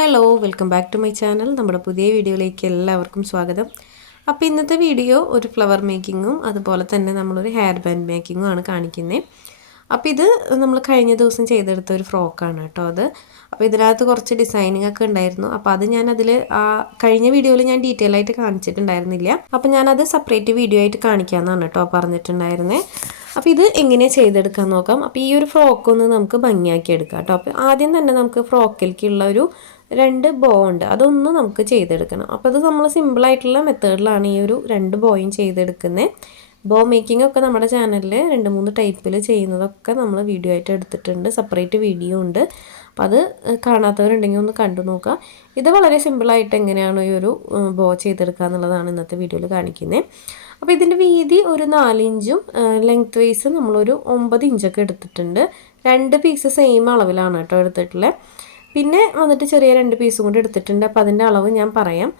Hello welcome back to my channel നമ്മുടെ പുതിയ വീഡിയോയിലേക്ക് എല്ലാവർക്കും സ്വാഗതം. അപ്പോൾ ഇന്നത്തെ വീഡിയോ ഒരു ഫ്ലവർ മേക്കിങ്ങും അതുപോലെ തന്നെ നമ്മളൊരു ഹെയർ ബാൻഡ് മേക്കിങ്ങും ആണ് കാണിക്കുന്നത് അപ്പോൾ ഇത് നമ്മൾ കഴിഞ്ഞ ദിവസം ചെയ്തെടുത്ത ഒരു ഫ്രോക്കാണ് കേട്ടോ അത്. അപ്പോൾ ഇതിനകത്ത് കുറച്ച് ഡിസൈനിങ് ഒക്കെ ഉണ്ടായിരുന്നു. അപ്പോൾ അത് ഞാൻ അതിൽ ആ കഴിഞ്ഞ വീഡിയോയിൽ ഞാൻ ഡീറ്റെയിൽ ആയിട്ട് കാണിച്ചിട്ടുണ്ടായിരുന്നില്ല. അപ്പോൾ ഞാനത് സെപ്പറേറ്റ് വീഡിയോ ആയിട്ട് കാണിക്കാമെന്നാണ് കേട്ടോ പറഞ്ഞിട്ടുണ്ടായിരുന്നത് അപ്പോൾ ഇത് എങ്ങനെ ചെയ്തെടുക്കാൻ നോക്കാം. അപ്പോൾ ഈ ഒരു ഫ്രോക്ക് ഒന്ന് നമുക്ക് ഭംഗിയാക്കി എടുക്കാം കേട്ടോ. അപ്പോൾ ആദ്യം തന്നെ നമുക്ക് ഫ്രോക്കിലേക്കുള്ള ഒരു രണ്ട് ബോ ഉണ്ട് അതൊന്ന് നമുക്ക് ചെയ്തെടുക്കണം. അപ്പോൾ അത് നമ്മൾ സിമ്പിളായിട്ടുള്ള മെത്തേഡിലാണ് ഈ ഒരു രണ്ട് ബോയും ചെയ്തെടുക്കുന്നത് ബോ മേക്കിംഗ് ഒക്കെ നമ്മുടെ ചാനലിൽ രണ്ട് മൂന്ന് ടൈപ്പിൽ ചെയ്യുന്നതൊക്കെ നമ്മൾ വീഡിയോ ആയിട്ട് എടുത്തിട്ടുണ്ട്. സെപ്പറേറ്റ് വീഡിയോ ഉണ്ട്. അപ്പോൾ അത് കാണാത്തവരുണ്ടെങ്കിൽ ഒന്ന് കണ്ടു നോക്കുക ഇത് വളരെ സിമ്പിളായിട്ട് എങ്ങനെയാണ് ഈ ഒരു ബോ ചെയ്തെടുക്കുക എന്നുള്ളതാണ് ഇന്നത്തെ വീഡിയോയിൽ കാണിക്കുന്നത് അപ്പോൾ ഇതിന്റെ വീതി ഒരു നാലിഞ്ചും ലെങ്ത് വൈസ് നമ്മളൊരു ഒമ്പത് ഇഞ്ചൊക്കെ എടുത്തിട്ടുണ്ട്. രണ്ട് പീസ് സെയിം അളവിലാണ് കേട്ടോ എടുത്തിട്ടുള്ളത് പിന്നെ വന്നിട്ട് ചെറിയ രണ്ട് പീസും കൂടി എടുത്തിട്ടുണ്ട്. അപ്പോൾ അതിന്റെ അളവ് ഞാൻ പറയാം.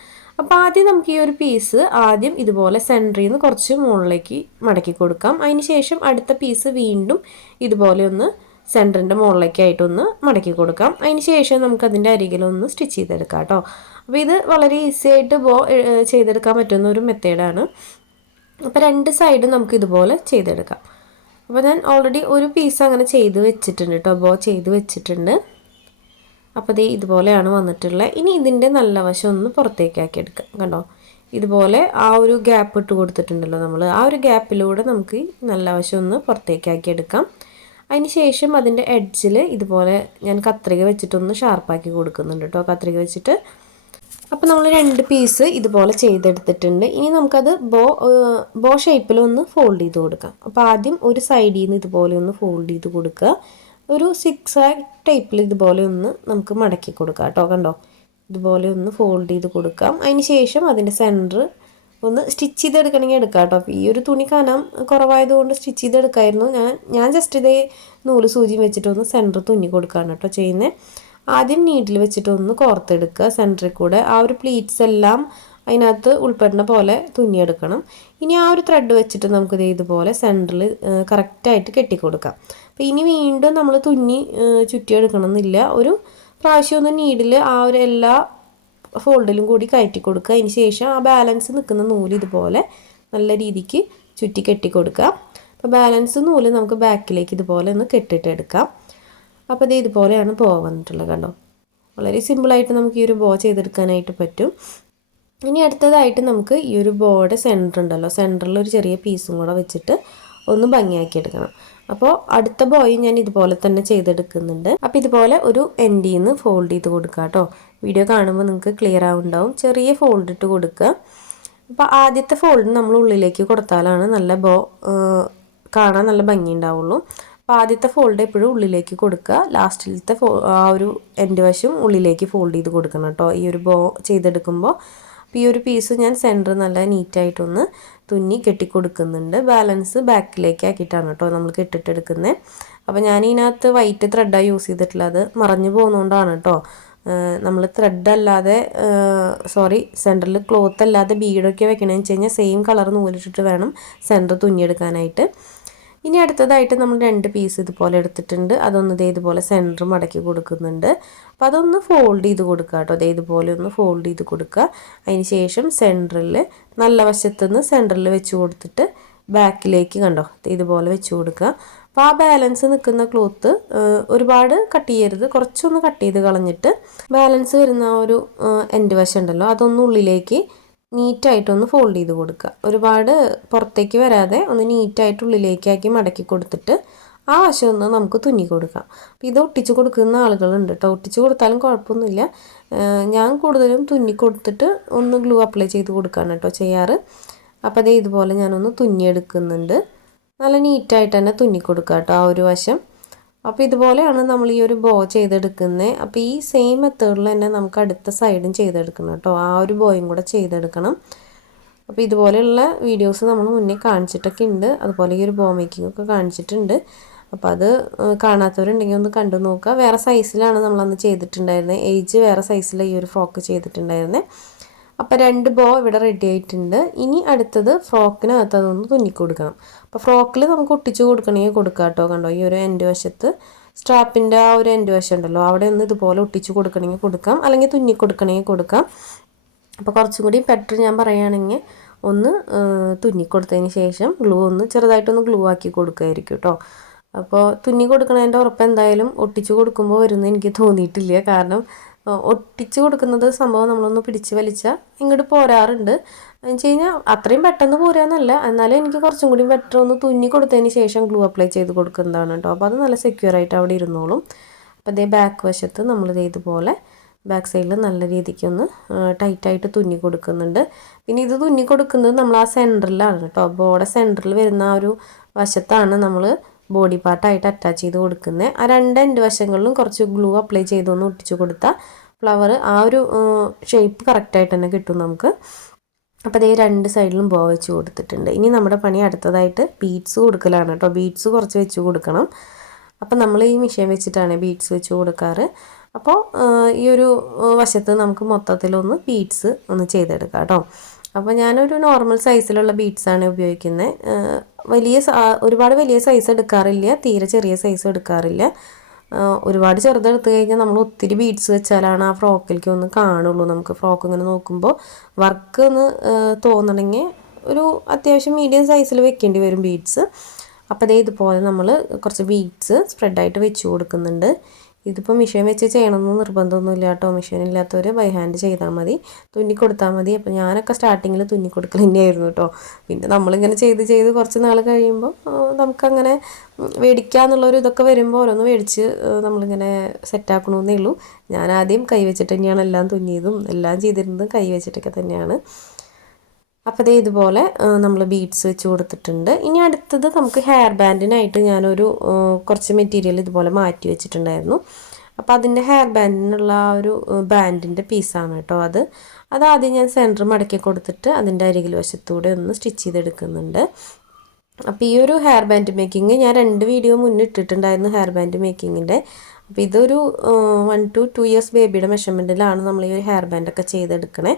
അപ്പോൾ ആദ്യം നമുക്ക് ഈ ഒരു പീസ് ആദ്യം ഇതുപോലെ സെന്ററിൽ നിന്ന് കുറച്ച് മുകളിലേക്ക് മടക്കി കൊടുക്കാം. അതിന് ശേഷം അടുത്ത പീസ് വീണ്ടും ഇതുപോലെ ഒന്ന് സെന്ററിന്റെ മുകളിലേക്കായിട്ടൊന്ന് മടക്കി കൊടുക്കാം. അതിന് ശേഷം നമുക്ക് അതിന്റെ അരികിലൊന്ന് സ്റ്റിച്ച് ചെയ്തെടുക്കാം കേട്ടോ അപ്പോൾ ഇത് വളരെ ഈസി ആയിട്ട് ബോ ചെയ്തെടുക്കാൻ പറ്റുന്ന ഒരു മെത്തേഡാണ് അപ്പോൾ രണ്ട് സൈഡും നമുക്ക് ഇതുപോലെ ചെയ്തെടുക്കാം. അപ്പോൾ ഞാൻ ഓൾറെഡി ഒരു പീസ് അങ്ങനെ ചെയ്ത് വെച്ചിട്ടുണ്ട് കേട്ടോ ബോ ചെയ്ത് വെച്ചിട്ടുണ്ട്. അപ്പോൾ ദേ ഇതുപോലെയാണ് വന്നിട്ടുള്ളത് ഇനി ഇതിന്റെ നല്ല വശം ഒന്ന് പുറത്തേക്കാക്കി എടുക്കാം. കണ്ടോ? ഇതുപോലെ ആ ഒരു ഗ്യാപ്പ് ഇട്ട് കൊടുത്തിട്ടുണ്ടല്ലോ നമ്മൾ ആ ഒരു ഗ്യാപ്പിലൂടെ നമുക്ക് നല്ല വശം ഒന്ന് പുറത്തേക്കാക്കി എടുക്കാം. അതിന് ശേഷം അതിന്റെ എഡ്ജിൽ ഇതുപോലെ ഞാൻ കത്രിക വെച്ചിട്ടൊന്ന് ഷാർപ്പാക്കി കൊടുക്കുന്നുണ്ട് കേട്ടോ. കത്രിക വെച്ചിട്ട്. അപ്പോൾ നമ്മൾ രണ്ട് പീസ് ഇതുപോലെ ചെയ്തെടുത്തിട്ടുണ്ട്. ഇനി നമുക്കത് ബോ ബോ ഷേപ്പിലൊന്ന് ഫോൾഡ് ചെയ്ത് കൊടുക്കാം. അപ്പോൾ ആദ്യം ഒരു സൈഡിൽ നിന്ന് ഇതുപോലെ ഒന്ന് ഫോൾഡ് ചെയ്ത് കൊടുക്കുക. ഒരു സിക്സ് ആക് ടൈപ്പിൽ ഇതുപോലെ ഒന്ന് നമുക്ക് മടക്കി കൊടുക്കാം കേട്ടോ കണ്ടോ? ഇതുപോലെ ഒന്ന് ഫോൾഡ് ചെയ്ത് കൊടുക്കാം. അതിന് ശേഷം അതിന്റെ സെന്റർ ഒന്ന് സ്റ്റിച്ച് ചെയ്തെടുക്കണമെങ്കിൽ എടുക്കാം കേട്ടോ. ഈ ഒരു തുണി കനം കുറവായതുകൊണ്ട് സ്റ്റിച്ച് ചെയ്തെടുക്കായിരുന്നു. ഞാൻ ഞാൻ ജസ്റ്റ് ഇതേ നൂൽ സൂചി വെച്ചിട്ടൊന്ന് സെന്റർ തുന്നി കൊടുക്കുകയാണ് കേട്ടോ ചെയ്യുന്നത് ആദ്യം നീഡിൽ വെച്ചിട്ടൊന്ന് കോർത്തെടുക്കുക സെന്ററിൽ കൂടെ. ആ ഒരു പ്ലീറ്റ്സ് എല്ലാം അതിനകത്ത് ഉൾപ്പെടുന്ന പോലെ തുന്നിയെടുക്കണം. ഇനി ആ ഒരു ത്രെഡ് വെച്ചിട്ട് നമുക്ക് ഇതുപോലെ സെന്ററിൽ കറക്റ്റായിട്ട് കെട്ടിക്കൊടുക്കാം. അപ്പോൾ ഇനി വീണ്ടും നമ്മൾ തുന്നി ചുറ്റിയെടുക്കണം എന്നില്ല ഒരു പ്രാവശ്യം ഒന്ന് നീഡിൽ ആ ഒരു എല്ലാ ഫോൾഡിലും കൂടി കയറ്റി കൊടുക്കുക അതിന് ശേഷം ആ ബാലൻസ് നിൽക്കുന്ന നൂൽ ഇതുപോലെ നല്ല രീതിക്ക് ചുറ്റി കെട്ടി കൊടുക്കുക അപ്പോൾ ബാലൻസ് നൂൽ നമുക്ക് ബാക്കിലേക്ക് ഇതുപോലെ ഒന്ന് കെട്ടിട്ടെടുക്കാം. അപ്പോൾ ഇത് ഇതുപോലെയാണ് പോകുന്നിട്ടുള്ളത് കണ്ടോ? വളരെ സിമ്പിളായിട്ട് നമുക്ക് ഈ ഒരു ബോ ചെയ്തെടുക്കാനായിട്ട് പറ്റും. ഇനി അടുത്തതായിട്ട് നമുക്ക് ഈ ഒരു ബോയുടെ സെന്റർ ഉണ്ടല്ലോ. സെന്ററിൽ ഒരു ചെറിയ പീസും കൂടെ വെച്ചിട്ട് ഒന്ന് ഭംഗിയാക്കി എടുക്കണം അപ്പോൾ അടുത്ത ബോയ് ഞാൻ ഇതുപോലെ തന്നെ ചെയ്തെടുക്കുന്നുണ്ട്. അപ്പോൾ ഇതുപോലെ ഒരു എൻഡിൽ നിന്ന് ഫോൾഡ് ചെയ്ത് കൊടുക്കുക കേട്ടോ വീഡിയോ കാണുമ്പോൾ നിങ്ങൾക്ക് ക്ലിയർ ആവുന്നുണ്ടാവും ചെറിയ ഫോൾഡ് ഇട്ട് കൊടുക്കുക അപ്പോൾ ആദ്യത്തെ ഫോൾഡ് നമ്മൾ ഉള്ളിലേക്ക് കൊടുത്താലാണ് നല്ല ബോ കാണാൻ നല്ല ഭംഗി ഉണ്ടാവുള്ളൂ. അപ്പോൾ ആദ്യത്തെ ഫോൾഡ് എപ്പോഴും ഉള്ളിലേക്ക് കൊടുക്കുക ലാസ്റ്റിലത്തെ ഫോ ആ ഒരു എൻഡ് വശം ഉള്ളിലേക്ക് ഫോൾഡ് ചെയ്ത് കൊടുക്കണം കേട്ടോ ഈ ഒരു ബോ ചെയ്തെടുക്കുമ്പോൾ അപ്പോൾ ഈ ഒരു പീസ് ഞാൻ സെന്റർ നല്ല നീറ്റായിട്ടൊന്ന് തുന്നി കെട്ടിക്കൊടുക്കുന്നുണ്ട്. ബാലൻസ് ബാക്കിലേക്ക് ആക്കിയിട്ടാണ് കേട്ടോ നമ്മൾ കെട്ടിട്ടെടുക്കുന്നത് അപ്പോൾ ഞാൻ ഇതിനകത്ത് വൈറ്റ് ത്രെഡാണ് യൂസ് ചെയ്തിട്ടുള്ളത് മറഞ്ഞു പോകുന്നതുകൊണ്ടാണ് കേട്ടോ. നമ്മൾ ത്രെഡ് അല്ലാതെ സോറി സെന്ററിൽ ക്ലോത്ത് അല്ലാതെ ബീഡൊക്കെ വെക്കണമെന്ന് വെച്ച് കഴിഞ്ഞാൽ സെയിം കളർ നൂലിട്ടിട്ട് വേണം സെന്റർ തുന്നിയെടുക്കാനായിട്ട്. ഇനി അടുത്തതായിട്ട് നമ്മൾ രണ്ട് പീസ് ഇതുപോലെ എടുത്തിട്ടുണ്ട്. അതൊന്ന് ഇതേ ഇതുപോലെ സെന്റർ മടക്കി കൊടുക്കുന്നുണ്ട്. അപ്പോൾ അതൊന്ന് ഫോൾഡ് ചെയ്ത് കൊടുക്കുക കേട്ടോ. അതേ ഇതുപോലെ ഒന്ന് ഫോൾഡ് ചെയ്ത് കൊടുക്കുക. അതിന് ശേഷം സെന്ററിൽ നല്ല വശത്തുനിന്ന് സെന്ററിൽ വെച്ച് കൊടുത്തിട്ട് ബാക്കിലേക്ക് കണ്ടോ? ഇതുപോലെ വെച്ച് കൊടുക്കുക. അപ്പോൾ ആ ബാലൻസ് നിൽക്കുന്ന ക്ലോത്ത് ഒരുപാട് കട്ട് ചെയ്യരുത്. കുറച്ചൊന്ന് കട്ട് ചെയ്ത് കളഞ്ഞിട്ട് ബാലൻസ് വരുന്ന ഒരു എൻഡ് വശം ഉണ്ടല്ലോ അതൊന്ന് ഉള്ളിലേക്ക് നീറ്റായിട്ടൊന്ന് ഫോൾഡ് ചെയ്ത് കൊടുക്കുക. ഒരുപാട് പുറത്തേക്ക് വരാതെ ഒന്ന് നീറ്റായിട്ട് ഉള്ളിലേക്കാക്കി മടക്കി കൊടുത്തിട്ട് ആ വശം ഒന്ന് നമുക്ക് തുന്നി കൊടുക്കാം. ഇത് ഒട്ടിച്ച് കൊടുക്കുന്ന ആളുകളുണ്ട് കേട്ടോ ഒട്ടിച്ച് കൊടുത്താലും കുഴപ്പമൊന്നുമില്ല. ഞാൻ കൂടുതലും തുന്നി കൊടുത്തിട്ട് ഒന്ന് ഗ്ലൂ അപ്ലൈ ചെയ്ത് കൊടുക്കുകയാണ് കേട്ടോ ചെയ്യാറ്. അപ്പോൾ അതേ ഇതുപോലെ ഞാനൊന്ന് തുന്നിയെടുക്കുന്നുണ്ട്. നല്ല നീറ്റായിട്ട് തന്നെ തുന്നി കൊടുക്കുക കേട്ടോ ആ ഒരു വശം. അപ്പോൾ ഇതുപോലെയാണ് നമ്മൾ ഈ ഒരു ബോ ചെയ്തെടുക്കുന്നത് അപ്പോൾ ഈ സെയിം മെത്തേഡിൽ തന്നെ നമുക്ക് അടുത്ത സൈഡും ചെയ്തെടുക്കണം കേട്ടോ. ആ ഒരു ബോയും കൂടെ ചെയ്തെടുക്കണം. അപ്പോൾ ഇതുപോലെയുള്ള വീഡിയോസ് നമ്മൾ മുന്നേ കാണിച്ചിട്ടൊക്കെ ഉണ്ട്. അതുപോലെ ഈ ഒരു ബോ മേക്കിംഗ് ഒക്കെ കാണിച്ചിട്ടുണ്ട്. അപ്പോൾ അത് കാണാത്തവരുണ്ടെങ്കിൽ ഒന്ന് കണ്ടു നോക്കുക. വേറെ സൈസിലാണ് നമ്മളന്ന് ചെയ്തിട്ടുണ്ടായിരുന്നത് ഏജ് വേറെ സൈസിലാണ് ഈ ഒരു ഫ്രോക്ക് ചെയ്തിട്ടുണ്ടായിരുന്നത് അപ്പോൾ രണ്ട് ബോ ഇവിടെ റെഡി ആയിട്ടുണ്ട്. ഇനി അടുത്തത് ഫ്രോക്കിനകത്ത് അതൊന്ന് തുന്നിക്കൊടുക്കണം. അപ്പോൾ ഫ്രോക്കിൽ നമുക്ക് ഒട്ടിച്ച് കൊടുക്കണമെങ്കിൽ കൊടുക്കാം കേട്ടോ കണ്ടോ ഈ ഒരു എന്റെ വശത്ത് സ്ട്രാപ്പിന്റെ ആ ഒരു എന്റെ വശം ഉണ്ടല്ലോ അവിടെ ഒന്ന് ഇതുപോലെ ഒട്ടിച്ച് കൊടുക്കണമെങ്കിൽ കൊടുക്കാം. അല്ലെങ്കിൽ തുന്നി കൊടുക്കണമെങ്കിൽ കൊടുക്കാം. അപ്പോൾ കുറച്ചും കൂടി ബെറ്റർ ഞാൻ പറയുകയാണെങ്കിൽ ഒന്ന് തുന്നി കൊടുത്തതിന് ശേഷം ഗ്ലൂ ഒന്ന് ചെറുതായിട്ടൊന്ന് ഗ്ലൂ ആക്കി കൊടുക്കുമായിരിക്കും കേട്ടോ. അപ്പോൾ തുന്നി കൊടുക്കണതിന്റെ ഉറപ്പ് എന്തായാലും ഒട്ടിച്ച് കൊടുക്കുമ്പോൾ വരുന്നത് എനിക്ക് തോന്നിയിട്ടില്ല. കാരണം ഒട്ടിച്ച് കൊടുക്കുന്നത് സംഭവം നമ്മളൊന്ന് പിടിച്ച് വലിച്ചാൽ ഇങ്ങോട്ട് പോരാറുണ്ട്. എന്ന് വെച്ച് കഴിഞ്ഞാൽ അത്രയും പെട്ടെന്ന് പോരാന്നല്ല എന്നാലും എനിക്ക് കുറച്ചും കൂടി ബെറ്റർ ഒന്ന് തുന്നി കൊടുത്തതിന് ശേഷം ഗ്ലൂ അപ്ലൈ ചെയ്ത് കൊടുക്കുന്നതാണ് കേട്ടോ അപ്പോൾ അത് നല്ല സെക്യൂർ ആയിട്ട് അവിടെ ഇരുന്നോളും. അപ്പോൾ അതേ ബാക്ക് വശത്ത് നമ്മൾ ഇതുപോലെ ബാക്ക് സൈഡിൽ നല്ല രീതിക്ക് ഒന്ന് ടൈറ്റായിട്ട് തുന്നി കൊടുക്കുന്നുണ്ട്. പിന്നെ ഇത് തുന്നി കൊടുക്കുന്നത് നമ്മൾ ആ സെന്ററിലാണ് കേട്ടോ ബോർഡ് സെന്ററിൽ വരുന്ന ആ ഒരു വശത്താണ് നമ്മൾ ബോഡി പാർട്ടായിട്ട് അറ്റാച്ച് ചെയ്ത് കൊടുക്കുന്നത് ആ രണ്ട് എൻഡ് വശങ്ങളിലും കുറച്ച് ഗ്ലൂ അപ്ലൈ ചെയ്തൊന്ന് ഒട്ടിച്ച് കൊടുത്താൽ ഫ്ലവർ ആ ഒരു ഷേപ്പ് കറക്റ്റായിട്ട് തന്നെ കിട്ടും നമുക്ക്. അപ്പോൾ അതേ രണ്ട് സൈഡിലും ബോ വെച്ച് കൊടുത്തിട്ടുണ്ട്. ഇനി നമ്മുടെ പണി അടുത്തതായിട്ട് ബീഡ്സ് കൊടുക്കലാണ് കേട്ടോ ബീഡ്സ് കുറച്ച് വെച്ച് കൊടുക്കണം. അപ്പോൾ നമ്മൾ ഈ മിഷീൻ വെച്ചിട്ടാണ് ബീഡ്സ് വെച്ച് കൊടുക്കാറ്. അപ്പോൾ ഈ ഒരു വശത്ത് നമുക്ക് മൊത്തത്തിലൊന്ന് ബീഡ്സ് ഒന്ന് ചെയ്തെടുക്കാം കേട്ടോ അപ്പോൾ ഞാനൊരു നോർമൽ സൈസിലുള്ള ബീഡ്സാണ് ഉപയോഗിക്കുന്നത് വലിയ ഒരുപാട് വലിയ സൈസ് എടുക്കാറില്ല. തീരെ ചെറിയ സൈസ് എടുക്കാറില്ല. ഒരുപാട് ചെറുതെടുത്ത് കഴിഞ്ഞാൽ നമ്മൾ ഒത്തിരി ബീഡ്സ് വെച്ചാലാണ് ആ ഫ്രോക്കിലേക്ക് ഒന്ന് കാണുള്ളൂ. നമുക്ക് ഫ്രോക്ക് ഇങ്ങനെ നോക്കുമ്പോൾ വർക്ക് ഒന്ന് തോന്നണമെങ്കിൽ ഒരു അത്യാവശ്യം മീഡിയം സൈസിൽ വെക്കേണ്ടി വരും ബീഡ്സ് അപ്പോൾ അതേ ഇതുപോലെ നമ്മൾ കുറച്ച് ബീഡ്സ് സ്പ്രെഡായിട്ട് വെച്ച് കൊടുക്കുന്നുണ്ട്. ഇതിപ്പോൾ മെഷീൻ വെച്ച് ചെയ്യണമെന്ന് നിർബന്ധമൊന്നുമില്ല കേട്ടോ. മെഷീൻ ഇല്ലാത്തവർ ബൈ ഹാൻഡ് ചെയ്താൽ മതി. തുന്നി കൊടുത്താൽ മതി. അപ്പോൾ ഞാനൊക്കെ സ്റ്റാർട്ടിങ്ങിൽ തുന്നി കൊടുക്കൽ തന്നെയായിരുന്നു കേട്ടോ. പിന്നെ നമ്മളിങ്ങനെ ചെയ്ത് ചെയ്ത് കുറച്ച് നാൾ കഴിയുമ്പോൾ നമുക്കങ്ങനെ മേടിക്കാന്നുള്ളൊരു ഇതൊക്കെ വരുമ്പോൾ ഓരോന്ന് മേടിച്ച് നമ്മളിങ്ങനെ സെറ്റാക്കണമെന്നേ ഉള്ളൂ. ഞാൻ ആദ്യം കൈ വെച്ചിട്ട് തന്നെയാണ് എല്ലാം തുന്നിയതും എല്ലാം ചെയ്തിരുന്നതും കൈ വെച്ചിട്ടൊക്കെ തന്നെയാണ്. അപ്പോൾ ദേ ഇതുപോലെ നമ്മൾ ബീഡ്സ് വെച്ച് കൊടുത്തിട്ടുണ്ട്. ഇനി അടുത്തത് നമുക്ക് ഹെയർ ബാൻഡിനായിട്ട് ഞാനൊരു കുറച്ച് മെറ്റീരിയൽ ഇതുപോലെ മാറ്റി വെച്ചിട്ടുണ്ടായിരുന്നു. അപ്പോൾ അതിന്റെ ഹെയർ ബാൻഡിനുള്ള ആ ഒരു ബാൻഡിന്റെ പീസാണ് കേട്ടോ അത്. അത് ആദ്യം ഞാൻ സെന്റർ മടക്കി കൊടുത്തിട്ട് അതിന്റെ അരികിൽ വശത്തൂടെ ഒന്ന് സ്റ്റിച്ച് ചെയ്തെടുക്കുന്നുണ്ട്. അപ്പോൾ ഈ ഒരു ഹെയർ ബാൻഡ് മേക്കിംഗ് ഞാൻ രണ്ട് വീഡിയോ മുന്നേ ഇട്ടിട്ടുണ്ടായിരുന്നു ഹെയർ ബാൻഡ് മേക്കിങ്ങിന്റെ അപ്പോൾ ഇതൊരു വൺ ടു ടു ഇയേഴ്സ് ബേബിയുടെ മെഷർമെന്റിലാണ് നമ്മൾ ഈ ഒരു ഹെയർ ബാൻഡൊക്കെ ചെയ്തെടുക്കണേ.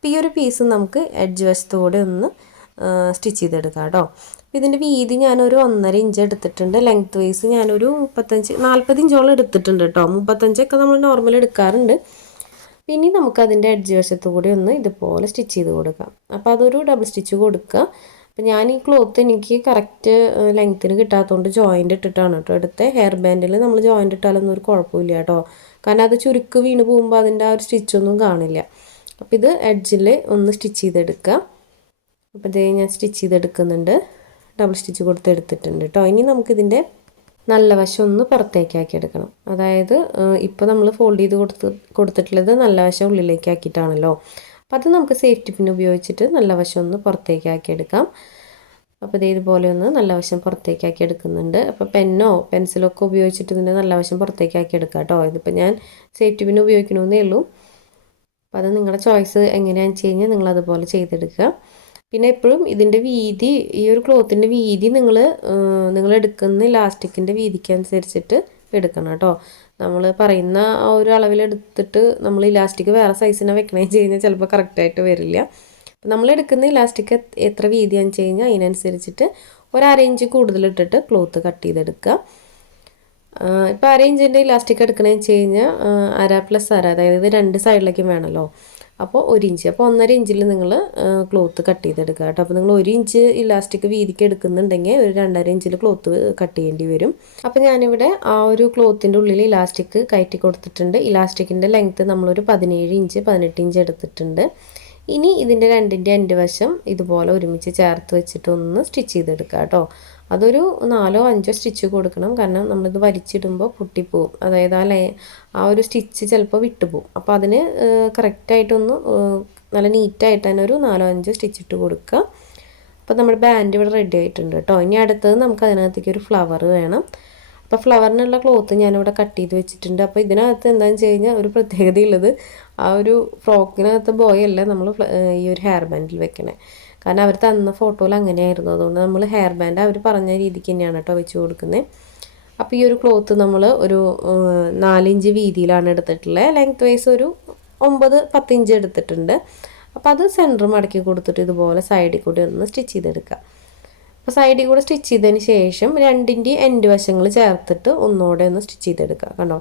അപ്പോൾ ഈ ഒരു പീസ് നമുക്ക് എഡ്ജ് വശത്തുകൂടെ ഒന്ന് സ്റ്റിച്ച് ചെയ്തെടുക്കാം കേട്ടോ. ഇതിന്റെ വീതി ഞാനൊരു ഒന്നര ഇഞ്ച് എടുത്തിട്ടുണ്ട്. ലെങ്ത് വൈസ് ഞാനൊരു മുപ്പത്തഞ്ച് നാൽപ്പത് ഇഞ്ചോളം എടുത്തിട്ടുണ്ട് കേട്ടോ. മുപ്പത്തഞ്ചൊക്കെ നമ്മൾ നോർമൽ എടുക്കാറുണ്ട്. ഇനി നമുക്കതിന്റെ എഡ്ജ് വശത്തു കൂടി ഒന്ന് ഇതുപോലെ സ്റ്റിച്ച് ചെയ്ത് കൊടുക്കാം. അപ്പോൾ അതൊരു ഡബിൾ സ്റ്റിച്ച് കൊടുക്കുക. അപ്പോൾ ഞാൻ ഈ ക്ലോത്ത് എനിക്ക് കറക്റ്റ് ലെങ്ത്തിന് കിട്ടാത്തതുകൊണ്ട് ജോയിന്റ് ഇട്ടിട്ടാണ് കേട്ടോ എടുത്ത്. ഹെയർ ബാൻഡിൽ നമ്മൾ ജോയിന്റ് ഇട്ടാലൊന്നും ഒരു കുഴപ്പമില്ല കേട്ടോ. കാരണം അത് ചുരുക്ക് വീണ് പോകുമ്പോൾ അതിന്റെ ആ ഒരു സ്റ്റിച്ചൊന്നും കാണില്ല. അപ്പോൾ ഇത് എഡ്ജിൽ ഒന്ന് സ്റ്റിച്ച് ചെയ്തെടുക്കുക. അപ്പോൾ ഇതേ ഞാൻ സ്റ്റിച്ച് ചെയ്തെടുക്കുന്നുണ്ട്. ഡബിൾ സ്റ്റിച്ച് കൊടുത്ത് എടുത്തിട്ടുണ്ട് കേട്ടോ ഇനി നമുക്കിതിന്റെ നല്ല വശം ഒന്ന് പുറത്തേക്കാക്കി എടുക്കണം. അതായത് ഇപ്പോൾ നമ്മൾ ഫോൾഡ് ചെയ്ത് കൊടുത്ത് കൊടുത്തിട്ടുള്ളത് നല്ല വശം ഉള്ളിലേക്ക് ആക്കിയിട്ടാണല്ലോ. അപ്പോൾ അത് നമുക്ക് സേഫ്റ്റി പിൻ ഉപയോഗിച്ചിട്ട് നല്ല വശം ഒന്ന് പുറത്തേക്കാക്കി എടുക്കാം. അപ്പോൾ ഇത് ഇതുപോലെ ഒന്ന് നല്ല വശം പുറത്തേക്കാക്കി എടുക്കുന്നുണ്ട്. അപ്പോൾ പെന്നോ പെൻസിലോ ഒക്കെ ഉപയോഗിച്ചിട്ട് ഇതിന്റെ നല്ല വശം പുറത്തേക്കാക്കി എടുക്കാം കേട്ടോ ഇതിപ്പോൾ ഞാൻ സേഫ്റ്റി പിൻ ഉപയോഗിക്കണമെന്നേ ഉള്ളൂ. അപ്പോൾ അത് നിങ്ങളുടെ ചോയ്സ് എങ്ങനെയാണെന്ന് വെച്ച് കഴിഞ്ഞാൽ നിങ്ങളതുപോലെ ചെയ്തെടുക്കുക. പിന്നെ എപ്പോഴും ഇതിന്റെ വീതി ഈ ഒരു ക്ലോത്തിന്റെ വീതി നിങ്ങൾ നിങ്ങൾ എടുക്കുന്ന ഇലാസ്റ്റിക്കിന്റെ വീതിക്ക് അനുസരിച്ചിട്ട് എടുക്കണം കേട്ടോ. നമ്മൾ പറയുന്ന ആ ഒരു അളവിലെടുത്തിട്ട് നമ്മൾ ഇലാസ്റ്റിക് വേറെ സൈസിനെ വെക്കണേ വെച്ച് കഴിഞ്ഞാൽ ചിലപ്പോൾ കറക്റ്റായിട്ട് വരില്ല. നമ്മൾ എടുക്കുന്ന ഇലാസ്റ്റിക് എത്ര വീതിയാണെന്ന് വെച്ച് കഴിഞ്ഞാൽ അതിനനുസരിച്ചിട്ട് ഒരു അര ഇഞ്ച് കൂടുതൽ ഇട്ടിട്ട് ക്ലോത്ത് കട്ട് ചെയ്തെടുക്കുക. ഇപ്പോൾ അര ഇഞ്ചിന്റെ ഇലാസ്റ്റിക് എടുക്കണമെന്ന് വെച്ച് കഴിഞ്ഞാൽ അര പ്ലസ് അര അതായത് ഇത് രണ്ട് സൈഡിലേക്കും വേണമല്ലോ അപ്പോൾ ഒരു ഇഞ്ച് അപ്പോൾ ഒന്നര ഇഞ്ചിൽ നിങ്ങൾ ക്ലോത്ത് കട്ട് ചെയ്തെടുക്കുക കേട്ടോ. അപ്പോൾ നിങ്ങൾ ഒരു ഇഞ്ച് ഇലാസ്റ്റിക് വീതിക്ക് എടുക്കുന്നുണ്ടെങ്കിൽ ഒരു രണ്ടര ഇഞ്ചിൽ ക്ലോത്ത് കട്ട് ചെയ്യേണ്ടി വരും. അപ്പോൾ ഞാനിവിടെ ആ ഒരു ക്ലോത്തിന്റെ ഉള്ളിൽ ഇലാസ്റ്റിക് കയറ്റി കൊടുത്തിട്ടുണ്ട്. ഇലാസ്റ്റിക്കിന്റെ ലെങ്ത്ത് നമ്മളൊരു പതിനേഴ് ഇഞ്ച് പതിനെട്ട് ഇഞ്ച് എടുത്തിട്ടുണ്ട്. ഇനി ഇതിന്റെ രണ്ടിന്റെ രണ്ട് വശം ഇതുപോലെ ഒരുമിച്ച് ചേർത്ത് വെച്ചിട്ടൊന്ന് സ്റ്റിച്ച് ചെയ്തെടുക്കുക കേട്ടോ. അതൊരു നാലോ അഞ്ചോ സ്റ്റിച്ച് കൊടുക്കണം. കാരണം നമ്മളിത് വലിച്ചിടുമ്പോൾ പൊട്ടിപ്പോവും. അതായത് ആ ലൈ ആ ഒരു സ്റ്റിച്ച് ചിലപ്പോൾ വിട്ടുപോകും അപ്പോൾ അതിന് കറക്റ്റായിട്ടൊന്ന് നല്ല നീറ്റായിട്ട് തന്നെ ഒരു നാലോ അഞ്ചോ സ്റ്റിച്ച് ഇട്ട് കൊടുക്കുക അപ്പോൾ നമ്മുടെ ബാൻഡ് ഇവിടെ റെഡി ആയിട്ടുണ്ട് കേട്ടോ ഇനി അടുത്തത് നമുക്ക് അതിനകത്തേക്ക് ഒരു ഫ്ലവർ വേണം. അപ്പോൾ ഫ്ലവറിനുള്ള ക്ലോത്ത് ഞാനിവിടെ കട്ട് ചെയ്ത് വെച്ചിട്ടുണ്ട്. അപ്പോൾ ഇതിനകത്ത് എന്താണെന്ന് വെച്ച് കഴിഞ്ഞാൽ ഒരു പ്രത്യേകതയുള്ളത് ആ ഒരു ഫ്രോക്കിനകത്ത് ബോയല്ല നമ്മൾ ഈ ഒരു ഹെയർ ബാൻഡിൽ വെക്കണേ. കാരണം അവർ തന്ന ഫോട്ടോയിൽ അങ്ങനെയായിരുന്നു. അതുകൊണ്ട് നമ്മൾ ഹെയർ ബാൻഡ് അവർ പറഞ്ഞ രീതിക്ക് തന്നെയാണ് കേട്ടോ വെച്ച് കൊടുക്കുന്നത് അപ്പോൾ ഈ ഒരു ക്ലോത്ത് നമ്മൾ ഒരു നാലിഞ്ച് വീതിയിലാണ് എടുത്തിട്ടുള്ളത് ലെങ്ത് വൈസ് ഒരു ഒമ്പത് പത്തിഞ്ച് എടുത്തിട്ടുണ്ട്. അപ്പോൾ അത് സെന്റർ മടക്കി കൊടുത്തിട്ട് ഇതുപോലെ സൈഡിൽ കൂടി ഒന്ന് സ്റ്റിച്ച് ചെയ്തെടുക്കുക അപ്പോൾ സൈഡിൽ കൂടെ സ്റ്റിച്ച് ചെയ്തതിന് ശേഷം രണ്ടിന്റെ എൻഡ് വശങ്ങൾ ചേർത്തിട്ട് ഒന്നുകൂടെ ഒന്ന് സ്റ്റിച്ച് ചെയ്തെടുക്കുക കണ്ടോ?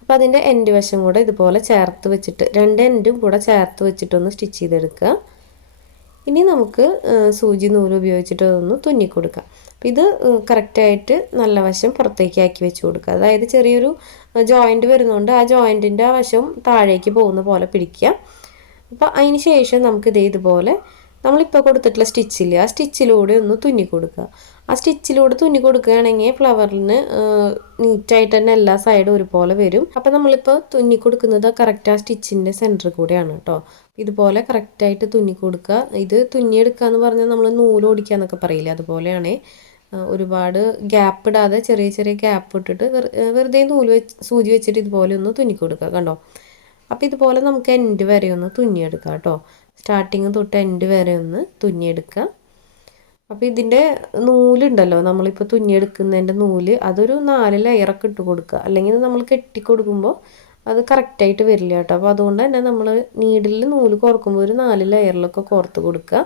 അപ്പോൾ അതിന്റെ എൻഡ് വശം കൂടെ ഇതുപോലെ ചേർത്ത് വെച്ചിട്ട് രണ്ട് എൻഡും കൂടെ ചേർത്ത് വെച്ചിട്ടൊന്ന് സ്റ്റിച്ച് ചെയ്തെടുക്കുക ഇനി നമുക്ക് സൂചി നൂൽ ഉപയോഗിച്ചിട്ട് അതൊന്ന് തുന്നി കൊടുക്കാം. അപ്പോൾ ഇത് കറക്റ്റായിട്ട് നല്ല വശം പുറത്തേക്ക് ആക്കി വെച്ച് കൊടുക്കുക. അതായത് ചെറിയൊരു ജോയിന്റ് വരുന്നുണ്ട് ആ ജോയിന്റിന്റെ ആ വശം താഴേക്ക് പോകുന്ന പോലെ പിടിക്കുക. അപ്പോൾ അതിന് ശേഷം നമുക്കിത് ഇതേ ഇതുപോലെ നമ്മളിപ്പോൾ കൊടുത്തിട്ടുള്ള സ്റ്റിച്ചില്ല ആ സ്റ്റിച്ചിലൂടെ ഒന്ന് തുന്നി കൊടുക്കുക. ആ സ്റ്റിച്ചിലൂടെ തുന്നി കൊടുക്കുകയാണെങ്കിൽ ഫ്ലവറിന് നീറ്റായിട്ട് തന്നെ എല്ലാ സൈഡും ഒരുപോലെ വരും. അപ്പോൾ നമ്മളിപ്പോൾ തുന്നി കൊടുക്കുന്നത് കറക്റ്റ് ആ സ്റ്റിച്ചിന്റെ സെന്റർ കൂടെയാണ് കേട്ടോ. ഇതുപോലെ കറക്റ്റായിട്ട് തുന്നി കൊടുക്കുക. ഇത് തുന്നിയെടുക്കുക എന്ന് പറഞ്ഞാൽ നമ്മൾ നൂൽ ഓടിക്കുക എന്നൊക്കെ പറയില്ല? അതുപോലെയാണ് ഒരുപാട് ഗ്യാപ്പ് ഇടാതെ ചെറിയ ചെറിയ ഗ്യാപ്പ് ഇട്ടിട്ട് വെറുതെ നൂൽ വെച്ച് സൂചി വെച്ചിട്ട് ഇതുപോലെ ഒന്ന് തുന്നി കൊടുക്കുക കണ്ടോ? അപ്പോൾ ഇതുപോലെ നമുക്ക് എൻഡ് വരെ ഒന്ന് തുന്നിയെടുക്കാം കേട്ടോ. സ്റ്റാർട്ടിങ് തൊട്ട് എൻഡ് വരെ ഒന്ന് തുന്നിയെടുക്കുക. അപ്പോൾ ഇതിന്റെ നൂലുണ്ടല്ലോ നമ്മളിപ്പോൾ തുന്നിയെടുക്കുന്നതിന്റെ നൂൽ അതൊരു നാല് ലെയറൊക്കെ ഇട്ട് കൊടുക്കുക. അല്ലെങ്കിൽ നമ്മൾ കെട്ടി കൊടുക്കുമ്പോൾ അത് കറക്റ്റായിട്ട് വരില്ല കേട്ടോ. അപ്പോൾ അതുകൊണ്ട് തന്നെ നമ്മൾ നീഡിൽ നൂൽ കോർക്കുമ്പോൾ ഒരു നാല് ലെയറിലൊക്കെ കോർത്ത് കൊടുക്കുക.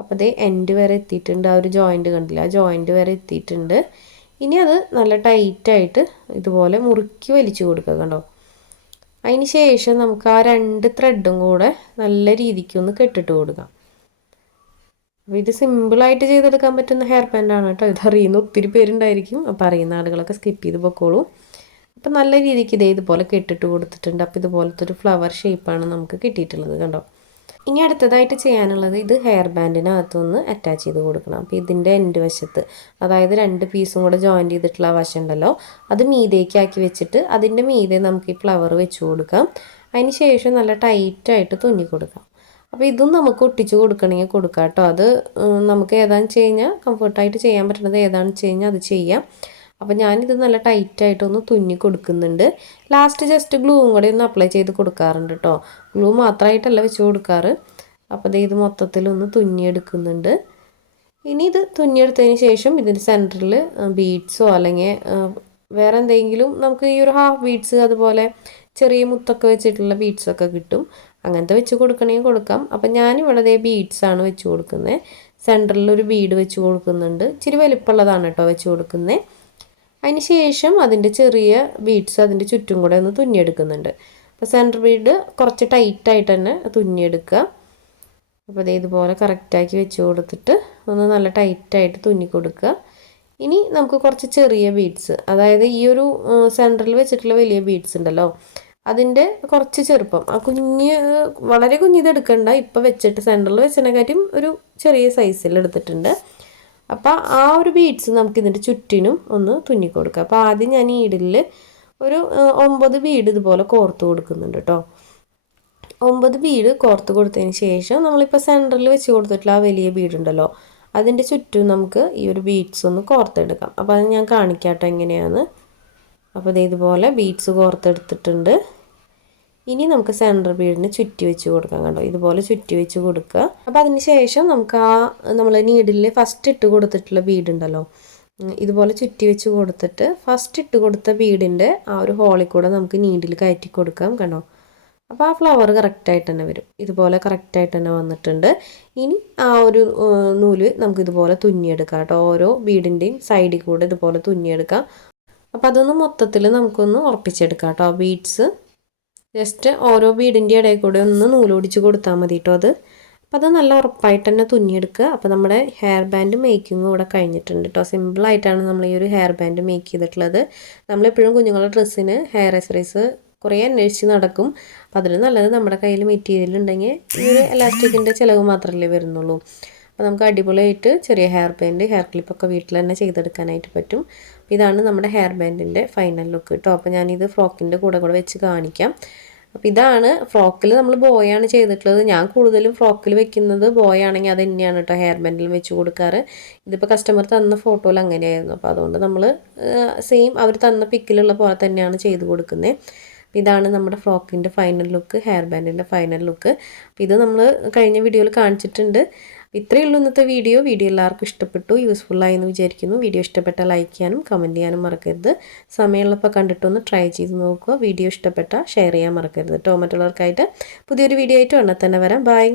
അപ്പോൾ അതേ എൻഡ് വരെ എത്തിയിട്ടുണ്ട് ആ ഒരു ജോയിന്റ് കണ്ടില്ല? ആ ജോയിന്റ് വരെ എത്തിയിട്ടുണ്ട്. ഇനി അത് നല്ല ടൈറ്റായിട്ട് ഇതുപോലെ മുറുക്കി വലിച്ചു കൊടുക്കുക കണ്ടോ? അതിന് ശേഷം നമുക്ക് ആ രണ്ട് ത്രെഡും കൂടെ നല്ല രീതിക്ക് ഒന്ന് കെട്ടിട്ട് കൊടുക്കാം. ഇത് സിമ്പിളായിട്ട് ചെയ്തെടുക്കാൻ പറ്റുന്ന ഹെയർ ബാൻഡാണ് കേട്ടോ. ഇതറിയുന്ന ഒത്തിരി പേരുണ്ടായിരിക്കും. അപ്പോൾ അറിയുന്ന ആളുകളൊക്കെ സ്കിപ്പ് ചെയ്ത് പൊക്കോളൂ. അപ്പോൾ നല്ല രീതിക്ക് ഇതേ ഇതുപോലെ കെട്ടിട്ട് കൊടുത്തിട്ടുണ്ട്. അപ്പോൾ ഇതുപോലത്തെ ഒരു ഫ്ലവർ ഷേപ്പാണ് നമുക്ക് കിട്ടിയിട്ടുള്ളത് കണ്ടോ. ഇനി അടുത്തതായിട്ട് ചെയ്യാനുള്ളത് ഇത് ഹെയർ ബാൻഡിനകത്തുനിന്ന് അറ്റാച്ച് ചെയ്ത് കൊടുക്കണം. അപ്പോൾ ഇതിന്റെ എൻഡ് വശത്ത് അതായത് രണ്ട് പീസും കൂടെ ജോയിൻ ചെയ്തിട്ടുള്ള വശം ഉണ്ടല്ലോ അത് മീതേക്കാക്കി വെച്ചിട്ട് അതിന്റെ മീതെ നമുക്ക് ഈ ഫ്ലവർ വെച്ച് കൊടുക്കാം. അതിന് ശേഷം നല്ല ടൈറ്റായിട്ട് തുന്നി കൊടുക്കാം. അപ്പോൾ ഇതും നമുക്ക് ഒട്ടിച്ച് കൊടുക്കണമെങ്കിൽ കൊടുക്കാം കേട്ടോ. അത് നമുക്ക് ഏതാണെന്ന് വെച്ച് കഴിഞ്ഞാൽ കംഫർട്ടായിട്ട് ചെയ്യാൻ പറ്റുന്നത് ഏതാണെന്ന് വെച്ച് കഴിഞ്ഞാൽ അത് ചെയ്യാം. അപ്പോൾ ഞാനിത് നല്ല ടൈറ്റായിട്ടൊന്ന് തുന്നി കൊടുക്കുന്നുണ്ട്. ലാസ്റ്റ് ജസ്റ്റ് ഗ്ലൂവും കൂടെ ഒന്ന് അപ്ലൈ ചെയ്ത് കൊടുക്കാറുണ്ട് കേട്ടോ. ഗ്ലൂ മാത്രമായിട്ടല്ല വെച്ച് കൊടുക്കാറ്. അപ്പോൾ ഇത് മൊത്തത്തിലൊന്ന് തുന്നിയെടുക്കുന്നുണ്ട്. ഇനി ഇത് തുന്നിയെടുത്തതിന് ശേഷം ഇതിന്റെ സെന്ററിൽ ബീഡ്സോ അല്ലെങ്കിൽ വേറെ എന്തെങ്കിലും നമുക്ക് ഈ ഒരു ഹാഫ് ബീഡ്സ് അതുപോലെ ചെറിയ മുത്തൊക്കെ വെച്ചിട്ടുള്ള ബീഡ്സൊക്കെ കിട്ടും. അങ്ങനത്തെ വെച്ച് കൊടുക്കണമെങ്കിൽ കൊടുക്കാം. അപ്പം ഞാനിവിടെ ബീഡ്സ് ബീഡ്സാണ് വെച്ച് കൊടുക്കുന്നത് സെന്ററിൽ ഒരു ബീഡ് വെച്ച് കൊടുക്കുന്നുണ്ട്. ഇച്ചിരി വലിപ്പമുള്ളതാണ് കേട്ടോ വെച്ച് കൊടുക്കുന്നത് അതിന് ശേഷം അതിന്റെ ചെറിയ ബീഡ്സ് അതിന്റെ ചുറ്റും കൂടെ ഒന്ന് തുന്നിയെടുക്കുന്നുണ്ട്. അപ്പോൾ സെന്റർ ബീഡ് കുറച്ച് ടൈറ്റായിട്ട് തന്നെ തുന്നിയെടുക്കുക. അപ്പോൾ അതേ ഇതുപോലെ കറക്റ്റാക്കി വെച്ച് കൊടുത്തിട്ട് ഒന്ന് നല്ല ടൈറ്റായിട്ട് തുന്നി കൊടുക്കുക ഇനി നമുക്ക് കുറച്ച് ചെറിയ ബീഡ്സ് അതായത് ഈ ഒരു സെന്ററിൽ വെച്ചിട്ടുള്ള വലിയ ബീഡ്സ് ഉണ്ടല്ലോ. അതിന്റെ കുറച്ച് ചെറുപ്പം. ആ കുഞ്ഞ് വളരെ കുഞ്ഞിത് എടുക്കണ്ട. ഇപ്പം വെച്ചിട്ട് സെന്ററിൽ വെച്ചതിനെക്കാട്ടും ഒരു ചെറിയ സൈസിൽ എടുത്തിട്ടുണ്ട്. അപ്പോൾ ആ ഒരു ബീഡ്സ് നമുക്ക് ഇതിന്റെ ചുറ്റിനും ഒന്ന് തുന്നി കൊടുക്കാം. അപ്പോൾ ആദ്യം ഞാൻ ഈ ഈടിൽ ഒരു ഒമ്പത് ബീഡ് ഇതുപോലെ കോർത്ത് കൊടുക്കുന്നുണ്ട് കേട്ടോ ഒമ്പത് ബീഡ് കോർത്ത് കൊടുത്തതിന് ശേഷം നമ്മളിപ്പോൾ സെന്ററിൽ വെച്ച് കൊടുത്തിട്ടുള്ള ആ വലിയ ബീഡുണ്ടല്ലോ അതിന്റെ ചുറ്റും നമുക്ക് ഈ ഒരു ബീഡ്സ് ഒന്ന് കോർത്തെടുക്കാം. അപ്പോൾ അത് ഞാൻ കാണിക്കാട്ടോ എങ്ങനെയാണ് അപ്പോൾ ഇത് ഇതുപോലെ ബീഡ്സ് കോർത്തെടുത്തിട്ടുണ്ട്. ഇനി നമുക്ക് സെന്റർ ബീഡിന് ചുറ്റി വെച്ച് കൊടുക്കാം കണ്ടോ? ഇതുപോലെ ചുറ്റി വെച്ച് കൊടുക്കുക. അപ്പോൾ അതിന് ശേഷം നമുക്ക് ആ നമ്മൾ നീഡിൽ ഫസ്റ്റ് ഇട്ട് കൊടുത്തിട്ടുള്ള ബീഡ് ഉണ്ടല്ലോ. ഇതുപോലെ ചുറ്റി വെച്ച് കൊടുത്തിട്ട് ഫസ്റ്റ് ഇട്ട് കൊടുത്ത ബീഡിന്റെ ആ ഒരു ഹോളിൽ കൂടെ നമുക്ക് നീഡിൽ കയറ്റി കൊടുക്കാം കണ്ടോ? അപ്പോൾ ആ ഫ്ലവർ കറക്റ്റായിട്ട് തന്നെ വരും. ഇതുപോലെ കറക്റ്റായിട്ട് തന്നെ വന്നിട്ടുണ്ട്. ഇനി ആ ഒരു നൂൽ നമുക്ക് ഇതുപോലെ തുന്നിയെടുക്കാം കേട്ടോ. ഓരോ ബീഡിന്റെയും സൈഡിൽ കൂടെ ഇതുപോലെ തുന്നിയെടുക്കാം. അപ്പോൾ അതൊന്ന് മൊത്തത്തിൽ നമുക്കൊന്ന് ഉറപ്പിച്ചെടുക്കാം കേട്ടോ ബീഡ്സ് ജസ്റ്റ് ഓരോ ബീഡിന്റെ ഇടയിൽ കൂടെ ഒന്ന് നൂലോടിച്ച് കൊടുത്താൽ മതി കേട്ടോ അത്. അപ്പോൾ അത് നല്ല ഉറപ്പായിട്ട് തന്നെ തുന്നിയെടുക്കുക. അപ്പോൾ നമ്മുടെ ഹെയർ ബാൻഡ് മേക്കിങ്ങും ഇവിടെ കഴിഞ്ഞിട്ടുണ്ട് കേട്ടോ. സിമ്പിളായിട്ടാണ് നമ്മൾ ഈ ഒരു ഹെയർ ബാൻഡ് മേക്ക് ചെയ്തിട്ടുള്ളത്. നമ്മളെപ്പോഴും കുഞ്ഞുങ്ങളുടെ ഡ്രസ്സിന് ഹെയർ എക്സറൈസ് കുറേ അന്വേഷിച്ച് നടക്കും. അപ്പോൾ അതിൽ നല്ലത് നമ്മുടെ കയ്യിൽ മെറ്റീരിയൽ ഉണ്ടെങ്കിൽ ഈ ഒരു എലാസ്റ്റിക്കിന്റെ ചിലവ് മാത്രമല്ലേ വരുന്നുള്ളൂ. അപ്പോൾ നമുക്ക് അടിപൊളിയായിട്ട് ചെറിയ ഹെയർ ബാൻഡ് ഹെയർ ക്ലിപ്പൊക്കെ വീട്ടിൽ തന്നെ ചെയ്തെടുക്കാനായിട്ട് പറ്റും. ഇതാണ് നമ്മുടെ ഹെയർ ബാൻഡിന്റെ ഫൈനൽ ലുക്ക് കേട്ടോ അപ്പോൾ ഞാനിത് ഫ്രോക്കിന്റെ കൂടെ കൂടെ വെച്ച് കാണിക്കാം. അപ്പോൾ ഇതാണ് ഫ്രോക്കിൽ നമ്മൾ ബോയാണ് ചെയ്തിട്ടുള്ളത്. ഞാൻ കൂടുതലും ഫ്രോക്കിൽ വെക്കുന്നത് ബോയാണെങ്കിൽ അത് തന്നെയാണ് കേട്ടോ ഹെയർ ബാൻഡിൽ വെച്ച് കൊടുക്കാറ്. ഇതിപ്പോൾ കസ്റ്റമർ തന്ന ഫോട്ടോയിൽ അങ്ങനെയായിരുന്നു. അപ്പോൾ അതുകൊണ്ട് നമ്മൾ സെയിം അവർ തന്ന പിക്കിലുള്ള പോലെ തന്നെയാണ് ചെയ്ത് കൊടുക്കുന്നത് ഇതാണ് നമ്മുടെ ഫ്രോക്കിന്റെ ഫൈനൽ ലുക്ക് ഹെയർ ബാൻഡിന്റെ ഫൈനൽ ലുക്ക് ഇത് നമ്മൾ കഴിഞ്ഞ വീഡിയോയിൽ കാണിച്ചിട്ടുണ്ട്. ഇത്രയേ ഉള്ളൂ ഇന്നത്തെ വീഡിയോ. വീഡിയോ എല്ലാവർക്കും ഇഷ്ടപ്പെട്ടു യൂസ്ഫുള്ളായി എന്ന് വിചാരിക്കുന്നു. വീഡിയോ ഇഷ്ടപ്പെട്ട ലൈക്ക് ചെയ്യാനും കമന്റ് ചെയ്യാനും മറക്കരുത്. സമയമുള്ളപ്പോൾ കണ്ടിട്ടൊന്ന് ട്രൈ ചെയ്ത് നോക്കുക. വീഡിയോ ഇഷ്ടപ്പെട്ട ഷെയർ ചെയ്യാൻ മറക്കരുത് കേട്ടോ മറ്റുള്ളവർക്കായിട്ട് പുതിയൊരു വീഡിയോ ആയിട്ട് ഉടനെ തന്നെ വരാം. ബൈ